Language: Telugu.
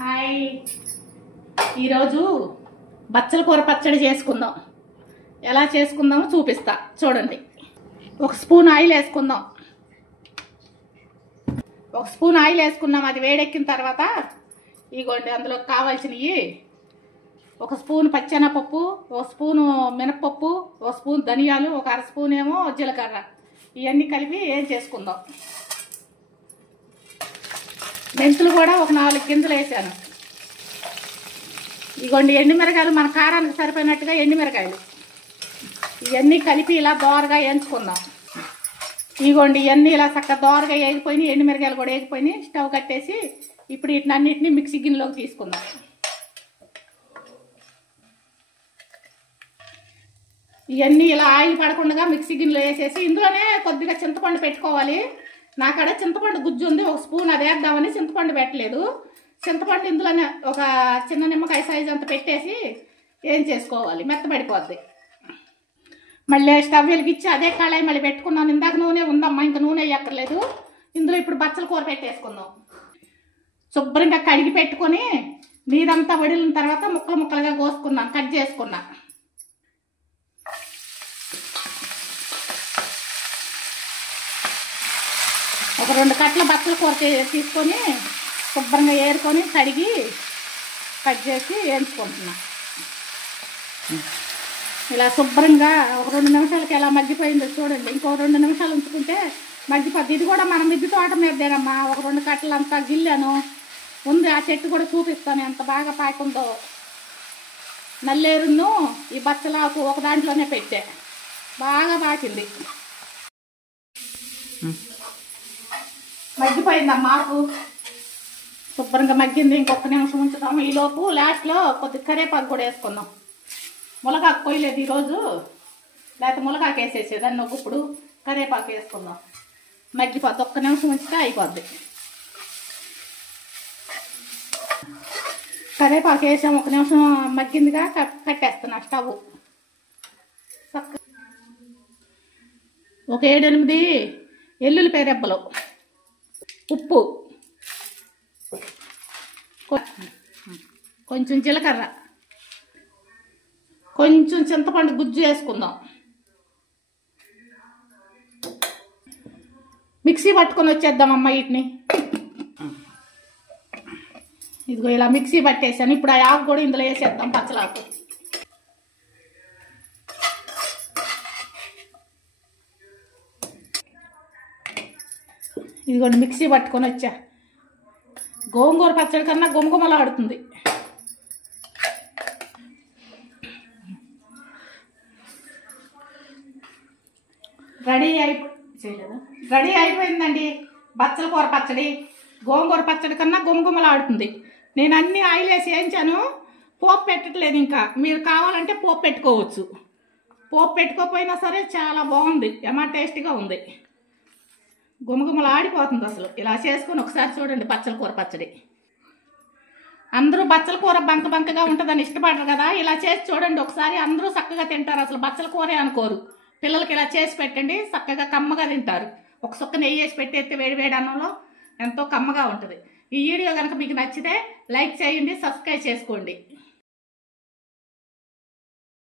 హాయ్, ఈరోజు బచ్చల కూర పచ్చడి చేసుకుందాం. ఎలా చేసుకుందామో చూపిస్తా చూడండి. ఒక స్పూన్ ఆయిల్ వేసుకుందాం. అది వేడెక్కిన తర్వాత ఇగోండి అందులో కావాల్సినవి ఒక స్పూన్ పచ్చెనపప్పు, ఒక స్పూను మినపప్పు, ఒక స్పూన్ ధనియాలు, ఒక అర స్పూన్ ఏమో జీలకర్ర, ఇవన్నీ కలిపి ఏం చేసుకుందాం. మెంతులు కూడా ఒక 4 గింజలు వేసాను. ఇగోండి ఎండుమిరకాయలు, మన కారానికి సరిపోయినట్టుగా ఎండుమిరకాయలు, ఇవన్నీ కలిపి ఇలా దోరగా వేయించుకుందాం. ఇగోండి ఇవన్నీ ఇలా చక్కగా దోరగా వేగిపోయినాయి, ఎండుమిరకాయలు కూడా వేగిపోయినాయి. స్టవ్ కట్టేసి ఇప్పుడు వీటినన్నింటినీ మిక్సీ గిన్నెలోకి తీసుకుందాం. ఇవన్నీ ఇలా ఆయిల్ పడకుండా మిక్సీ గిన్నెలో వేసేసి ఇందులోనే కొద్దిగా చింతపండు పెట్టుకోవాలి. నాకాడ చింతపండు గుజ్జు ఉంది, ఒక స్పూన్ అది వేద్దామని చింతపండు పెట్టలేదు. చింతపండు ఇందులోనే ఒక చిన్న నిమ్మకాయ సైజు అంత పెట్టేసి ఏం చేసుకోవాలి, మెత్తబడిపోద్ది. మళ్ళీ స్టవ్ వెలిగించి అదే కళాయి మళ్ళీ పెట్టుకున్నాను. ఇందాక నూనె ఉందమ్మా, ఇంకా నూనె వేయక్కర్లేదు. ఇందులో ఇప్పుడు బచ్చల కూర పెట్టేసుకుందాం. శుభ్రంగా కడిగి పెట్టుకొని నీరంతా వడిలిన తర్వాత ముక్కలు ముక్కలుగా కోసుకున్నాను, కట్ చేసుకున్నా. ఒక 2 కట్టల బచ్చల కూర తీసుకొని శుభ్రంగా ఏరుకొని కడిగి కట్ చేసి వేయించుకుంటున్నా. ఇలా శుభ్రంగా ఒక 2 నిమిషాలకి ఎలా మగ్గిపోయిందో చూడండి. ఇంకో 2 నిమిషాలు ఉంచుకుంటే మగ్గిపోద్ది. ఇది కూడా మన మిద్దె తోట మీదేనమ్మా. ఒక 2 కట్టలంతా గిల్లాను ఉంది. ఆ చెట్టు కూడా చూపిస్తాను ఎంత బాగా పాకుందో. నల్లేరును ఈ బచ్చలాకు ఒక దాంట్లోనే పెట్టా, బాగా పాకింది. మగ్గిపోయిందమ్మా ఆకు, శుభ్రంగా మగ్గింది. ఇంకొక నిమిషం ఉంచుతాము. ఈలోపు లాస్ట్లో కొద్ది కరివేపాకు కూడా వేసుకుందాం. ములగాకు పోయలేదు ఈరోజు, లేకపోతే ములగాకు వేసేసేదాన్ని. ఇప్పుడు కరివేపాకు వేసుకుందాం. మగ్గిపోద్ది, ఒక్క నిమిషం ఉంచితే అయిపోద్ది. కరివేపాకు వేసాము, 1 నిమిషం మగ్గిందిగా కట్టేస్తున్నా స్టవ్. ఒక 7-8 ఎల్లుల్లిపాయ రెబ్బలు, ఉప్పు, కొంచెం జీలకర్ర, కొంచెం చింతపండు గుజ్జు వేసుకుందాం. మిక్సీ పట్టుకొని వచ్చేద్దామమ్మా వీటిని. ఇదిగో ఇలా మిక్సీ పట్టేసాను. ఇప్పుడు ఆ ఆకు కూడా ఇందులో వేసేద్దాం, పచ్చలాకు. ఇదిగోండి మిక్సీ పట్టుకొని వచ్చా. గోంగూర పచ్చడి కన్నా గుమగుమలాడుతుంది. రెడీ అయిపోయిందండి బచ్చల కూర పచ్చడి. గోంగూర పచ్చడి కన్నా గుమగుమలాడుతుంది. నేను అన్ని ఆయిల్ వేసి వేయించాను, పోపు పెట్టట్లేదు. ఇంకా మీరు కావాలంటే పోపు పెట్టుకోవచ్చు. పోపు పెట్టుకోకపోయినా సరే చాలా బాగుంది, టేస్టీగా ఉంది. గుమగుమలు ఆడిపోతుంది అసలు. ఇలా చేసుకొని ఒకసారి చూడండి బచ్చల కూర పచ్చడి. అందరూ బచ్చల కూర బంక బంకగా ఉంటుందని ఇష్టపడరు కదా, ఇలా చేసి చూడండి ఒకసారి. అందరూ చక్కగా తింటారు, అసలు బచ్చల కూరే అనుకోరు. పిల్లలకి ఇలా చేసి పెట్టండి, చక్కగా కమ్మగా తింటారు. ఒక సుక్క నెయ్యి వేసి పెట్టేస్తే వేడి వేడి అన్నంలో ఎంతో కమ్మగా ఉంటుంది. ఈ వీడియో కనుక మీకు నచ్చితే లైక్ చేయండి, సబ్స్క్రైబ్ చేసుకోండి.